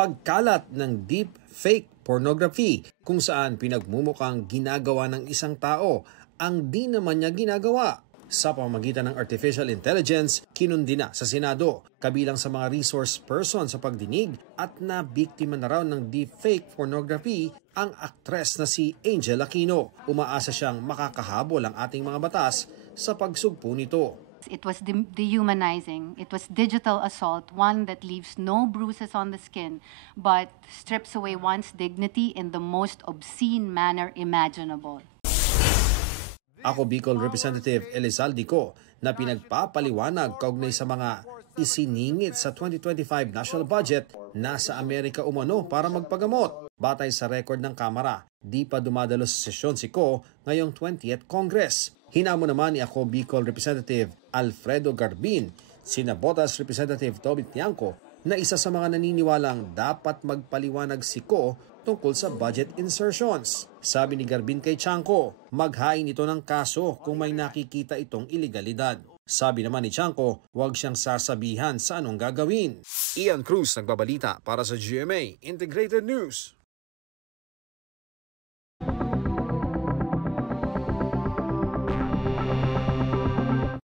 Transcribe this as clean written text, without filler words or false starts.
pagkalat ng deep fake pornography kung saan pinagmumukhang ginagawa ng isang tao ang di naman niya ginagawa. Sa pamamagitan ng artificial intelligence, kinundi na sa Senado, kabilang sa mga resource person sa pagdinig at nabiktima na raw ng deepfake pornography ang aktres na si Angel Aquino. Umaasa siyang makakahabol ang ating mga batas sa pagsugpo nito. It was dehumanizing. It was digital assault, one that leaves no bruises on the skin, but strips away one's dignity in the most obscene manner imaginable. Ako Bicol Representative Elizalde Co na pinagpapaliwanag kaugnay sa mga isiningit sa 2025 national budget na sa Amerika umano para magpagamot. Batay sa record ng Kamara, di pa dumadalo sa sesyon si Co ngayong 20th Congress. Hinamon naman ni Ako Bicol Representative Alfredo Garbin, Sinabotas Representative Toby Tiangco na isa sa mga naniniwalang dapat magpaliwanag si Co tungkol sa budget insertions. Sabi ni Garbin kay Tiangco, maghain ito ng kaso kung may nakikita itong ilegalidad. Sabi naman ni Tiangco, huwag siyang sasabihan sa anong gagawin. Ian Cruz nagbabalita para sa GMA Integrated News.